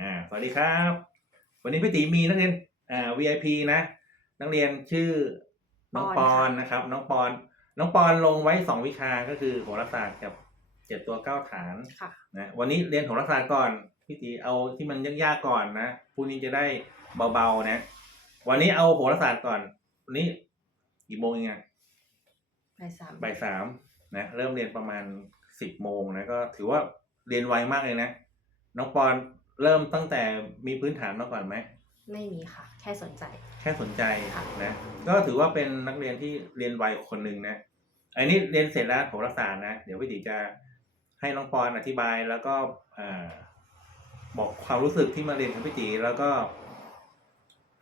อ่าสวัสดีครับ วันนี้พี่ตีมีนักเรียนอ่า VIP นะ นักเรียนชื่อน้องปปออนนค่ะนะครับ น้องปอน น้องปอนลงไว้สองวิชาก็คือโหราศาสตร์กับเจ็ดตัวเก้าฐานค่ะนะวันนี้เรียนโหราศาสตร์ก่อนพี่ตีเอาที่มันยากๆก่อนนะพรุ่งนี้จะได้เบาๆนะ วันนี้เอาโหราศาสตร์ก่อน วันนี้กี่โมงเองอะบ่ายสามบ่ายสามนะเริ่มเรียนประมาณสิบโมงนะก็ถือว่าเรียนไวมากเลยนะ น้องปอน เริ่มตั้งแต่มีพื้นฐานมาก่อนไหมไม่มีค่ะ แค่สนใจ แค่สนใจค่ะ นะ ก็ถือว่าเป็นนักเรียนที่เรียนไวคนหนึ่งนะอันนี้เรียนเสร็จแล้วโหราศาสตร์นะ เดี๋ยวพี่ติจะให้น้องปอนอธิบายแล้วก็อ่าบอกความรู้สึกที่มาเรียนกับพี่ติแล้วก็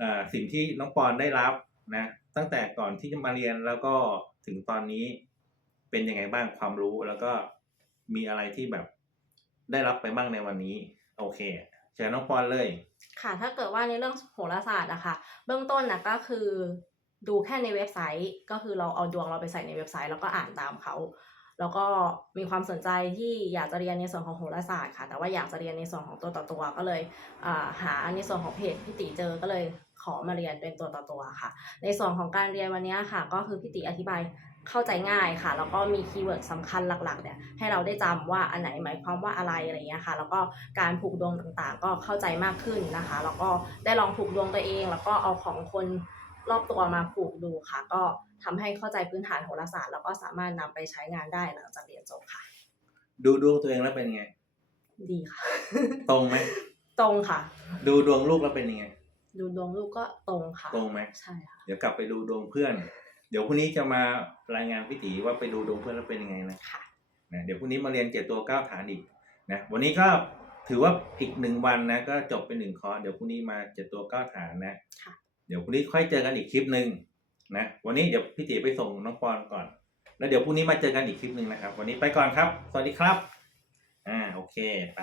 อ่าสิ่งที่น้องปอนได้รับนะ ตั้งแต่ก่อนที่จะมาเรียนแล้วก็ถึงตอนนี้เป็นยังไงบ้างความรู้แล้วก็มีอะไรที่แบบได้รับไปบ้างในวันนี้ โอเคเชิญน้องปอนเลย ค่ะ ถ้าเกิดว่าในเรื่องโหราศาสตร์อะค่ะ เบื้องต้นนะก็คือ ดูแค่ในเว็บไซต์ ก็คือเราเอาดวงเราไปใส่ในเว็บไซต์ แล้วก็อ่านตามเขา แล้วก็มีความสนใจที่อยากจะเรียนในส่วนของโหราศาสตร์ค่ะ แต่ว่าอยากจะเรียนในส่วนของตัวต่อตัว ก็เลยอ่าหาในส่วนของเพจพี่ติเจอ ก็เลยขอมาเรียนเป็นตัวต่อตัวค่ะ ในส่วนของการเรียนวันนี้ค่ะ ก็คือพี่ติอธิบาย เข้าใจง่ายค่ะ แล้วก็มีคีย์เวิร์ดสำคัญหลักๆเนี่ยให้เราได้จำว่าอันไหนหมายความว่าอะไรอะไรอย่างเงี้ยค่ะ แล้วก็การผูกดวงต่างๆ ก็เข้าใจมากขึ้นนะคะ แล้วก็ได้ลองผูกดวงตัวเอง แล้วก็เอาของคนรอบตัวมาผูกดูค่ะ ก็ทำให้เข้าใจพื้นฐานโหราศาสตร์แล้วก็สามารถนำไปใช้งานได้หลังจากเรียนจบค่ะ ดูดวงตัวเองแล้วเป็นไง ดีค่ะ ตรงไหมตรงค่ะ ดูดวงลูกแล้วเป็นยังไง ดูดวงลูกก็ตรงค่ะ ตรงไหมใช่ค่ะ เดี๋ยวกลับไปดูดวงเพื่อนเดี๋ยวพรุ่งนี้จะมารายงานพี่ตีว่าไปดูดวงเพื่อนแล้วเป็นยังไงนะค่ะนะเดี๋ยวพรุ่งนี้มาเรียนเจ็ดตัวเก้าฐานอีกนะวันนี้ก็ถือว่าอีกหนึ่งวันนะก็จบเป็นหนึ่งคอร์สเดี๋ยวพรุ่งนี้มาเจ็ดตัวเก้าฐานนะค่ะเดี๋ยวพรุ่งนี้ค่อยเจอกันอีกคลิปหนึ่งนะวันนี้เดี๋ยวพี่ตีไปส่งน้องปอนก่อน แล้วเดี๋ยวพรุ่งนี้มาเจอกันอีกคลิปหนึ่งนะครับ วันนี้ไปก่อนครับ สวัสดีครับ อ่าโอเคไป